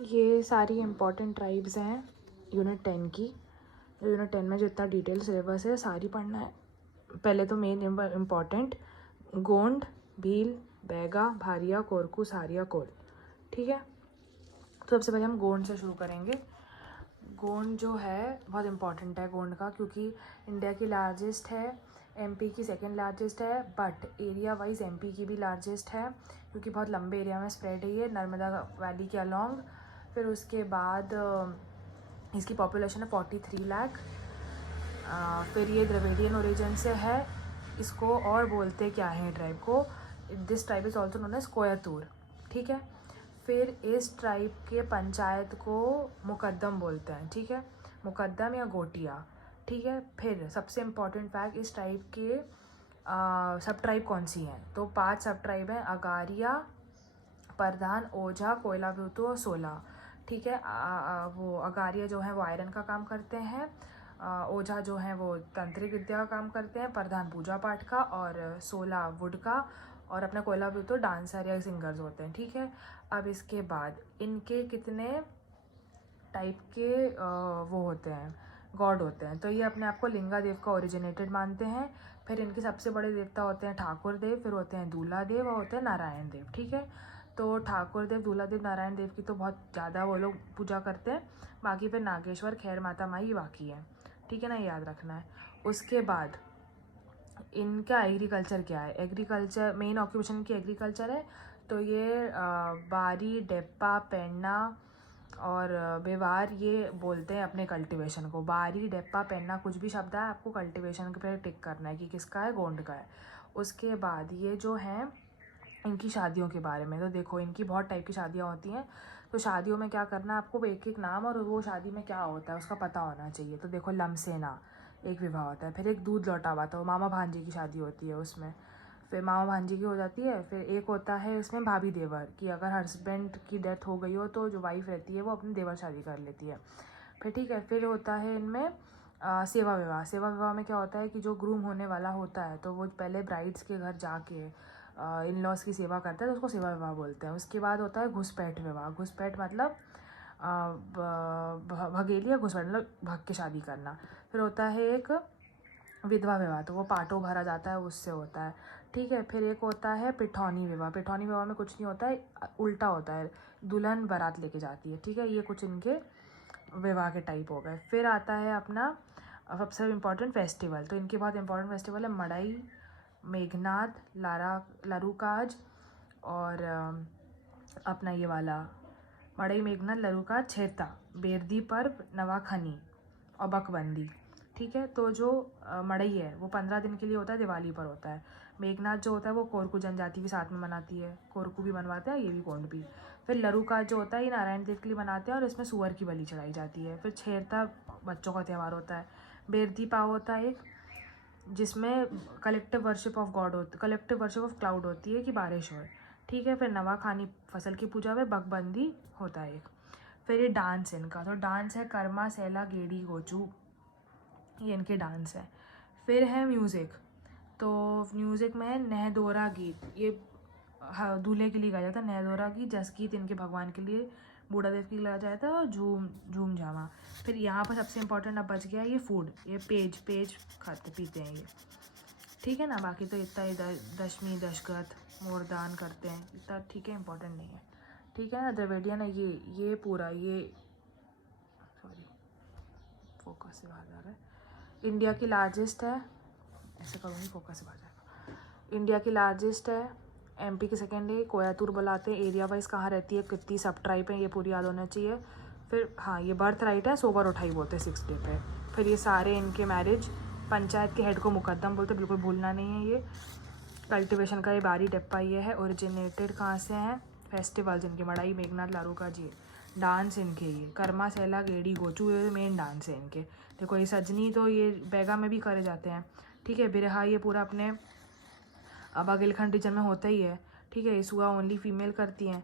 ये सारी important tribes हैं यूनिट 10 की। यूनिट 10 में जितना डिटेल सिलेबस है सारी पढ़ना है। पहले तो मेन इम्पॉर्टेंट गोंड, भील, बैगा, भारिया, कोरकू, सारिया, कोल। ठीक है, तो सबसे पहले हम गोंड से शुरू करेंगे। गोंड जो है बहुत इम्पॉर्टेंट है गोंड का, क्योंकि इंडिया की लार्जेस्ट है, एमपी की सेकंड लार्जेस्ट है, बट एरिया वाइज एमपी की भी लार्जेस्ट है क्योंकि बहुत लंबे एरिया में स्प्रेड है ये नर्मदा वैली के अलॉन्ग। फिर उसके बाद इसकी पॉपुलेशन है 43 लाख। फिर ये द्रविडियन ओरिजिन से है। इसको और बोलते क्या है ट्राइब को, this tribe is also known as Koitur. ठीक है, फिर इस ट्राइब के पंचायत को मुकद्दम बोलते हैं। ठीक है, मुकद्दम या गोटिया। ठीक है, फिर सबसे इम्पॉर्टेंट फैक्ट, इस ट्राइब के सब ट्राइब कौन सी हैं, तो 5 सब ट्राइब हैं, अगारिया, परधान, ओझा, कोयला भूतू और सोला। ठीक है, वो अगारिया जो है वो आयरन का काम करते हैं, ओझा जो है वो तंत्रिक विद्या का काम करते हैं, परधान पूजा पाठ का, और सोला वुड का, और अपना कोयला भूतू डांसर या सिंगर्स होते हैं। ठीक है, अब इसके बाद इनके कितने टाइप के वो होते हैं, गॉड होते हैं। तो ये अपने आप को लिंगा देव का ओरिजिनेटेड मानते हैं। फिर इनके सबसे बड़े देवता होते हैं ठाकुर देव, फिर होते हैं दूल्हा देव और होते हैं नारायण देव। ठीक है, तो ठाकुर देव, दूल्हा देव, नारायण देव की तो बहुत ज़्यादा वो लोग पूजा करते हैं। बाकी फिर नागेश्वर, खैर माता माई बाकी है। ठीक है ना, याद रखना है। उसके बाद इनका एग्रीकल्चर क्या है, एग्रीकल्चर मेन ऑक्यूपेशन की एग्रीकल्चर है। तो ये बारी, डेप्पा, पेन्ना और बेवार ये बोलते हैं अपने कल्टीवेशन को। बारी, डेप्पा, पेन्ना कुछ भी शब्द है आपको कल्टीवेशन पे टिक करना है कि किसका है, गोंड का है। उसके बाद ये जो हैं इनकी शादियों के बारे में, तो देखो इनकी बहुत टाइप की शादियाँ होती हैं। तो शादियों में क्या करना है आपको, एक एक नाम और वो शादी में क्या होता है उसका पता होना चाहिए। तो देखो लमसेना एक विवाह होता है, फिर एक दूध लौटावा, तो मामा भांजी की शादी होती है उसमें, फिर मामा भांजी की हो जाती है। फिर एक होता है इसमें भाभी देवर, कि अगर हस्बैंड की डेथ हो गई हो तो जो वाइफ रहती है वो अपनी देवर शादी कर लेती है। फिर ठीक है, फिर होता है इनमें सेवा विवाह। सेवा विवाह में क्या होता है कि जो ग्रूम होने वाला होता है तो वो पहले ब्राइड्स के घर जाके इन लॉज की सेवा करता है, तो उसको सेवा विवाह बोलते हैं। उसके बाद होता है घुसपैठ विवाह। घुसपैठ मतलब भगेली या घुसपैठ मतलब भग के शादी करना। फिर होता है एक विधवा विवाह, तो वो पाटो भरा जाता है उससे होता है। ठीक है, फिर एक होता है पिठौनी विवाह। पिठौनी विवाह में कुछ नहीं होता है, उल्टा होता है, दुल्हन बारात लेके जाती है। ठीक है, ये कुछ इनके विवाह के टाइप हो गए। फिर आता है अपना सबसे इम्पॉर्टेंट फेस्टिवल। तो इनके बहुत इंपॉर्टेंट फेस्टिवल है मड़ई, मेघनाथ, लरूकाज और अपना ये वाला मड़ई, मेघनाथ, लरूकाज, छेता, बेरदी पर्व, नवाखनी और बकबंदी। ठीक है, तो जो मड़ई है वो 15 दिन के लिए होता है, दिवाली पर होता है। मेघनाथ जो होता है वो कोरकू जनजाति भी साथ में मनाती है, कोरकू भी बनवाते हैं, ये भी गोंड भी। फिर लरूकाज जो होता है ये नारायण देव के लिए मनाते हैं और इसमें सुअर की बलि चढ़ाई जाती है। फिर छेरता बच्चों का त्यौहार होता है। बेरदी पाव होता है एक, जिसमें कलेक्टिव वर्शिप ऑफ गॉड होती, कलेक्टिव वर्शिप ऑफ क्लाउड होती है कि बारिश होए। ठीक है, फिर नवाखानी फसल की पूजा में बकबंदी होता है एक। फिर ये डांस इनका, तो डांस है कर्मा, सैला, गेड़ी, गोचू, ये इनके डांस है। फिर है म्यूज़िक, तो म्यूज़िक में है नहदोरा गीत, ये दूल्हे के लिए गाया जाता है। नहदोरा गीत, जस गीत इनके भगवान के लिए, बूढ़ा देव के लिए गाया जाता है, और झूम झूम झामा। फिर यहाँ पर सबसे इंपॉर्टेंट अब बच गया ये फूड, ये पेज खाते पीते हैं ये। ठीक है ना, बाकी तो इतना ही दशमी, दशगत, मोरदान करते हैं इतना, ठीक है, इंपॉर्टेंट नहीं है। ठीक है ना, द्रविडियन है ये पूरा, ये सॉरी फोकस से बाहर जा रहा है। इंडिया की लार्जेस्ट है, ऐसे करूँगी फोकस से बाहर जाएगा। इंडिया की लार्जेस्ट है, एमपी की सेकेंड है, कोयतूर बुलाते हैं। एरिया वाइज कहाँ रहती है, कितनी सब ट्राइब है, ये पूरी याद होना चाहिए। फिर हाँ, ये बर्थ राइट है, सोबर उठाई बोलते हैं 6 डे पे। फिर ये सारे इनके मैरिज, पंचायत के हेड को मुकद्दम बोलते, बिल्कुल भूलना नहीं है ये। कल्टीवेशन का ये बारी, डेप्पा ये है। ओरिजिनेटेड कहाँ से हैं, फेस्टिवल्स इनके मड़ई, मेघनाथ, लारूका जी। डांस इनके ये कर्मा, सैला, गेड़ी, गोचू, ये मेन डांस है इनके। देखो ये सजनी तो ये बैगा में भी करे जाते हैं। ठीक है, बिरहा ये पूरा अपने बागेलखंड रीजन में होता ही है। ठीक है, सुआ ओनली फीमेल करती हैं,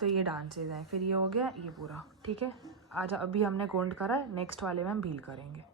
तो ये डांसेज हैं। फिर ये हो गया ये पूरा। ठीक है, आज अभी हमने गोंड करा है, नेक्स्ट वाले में हम भील करेंगे।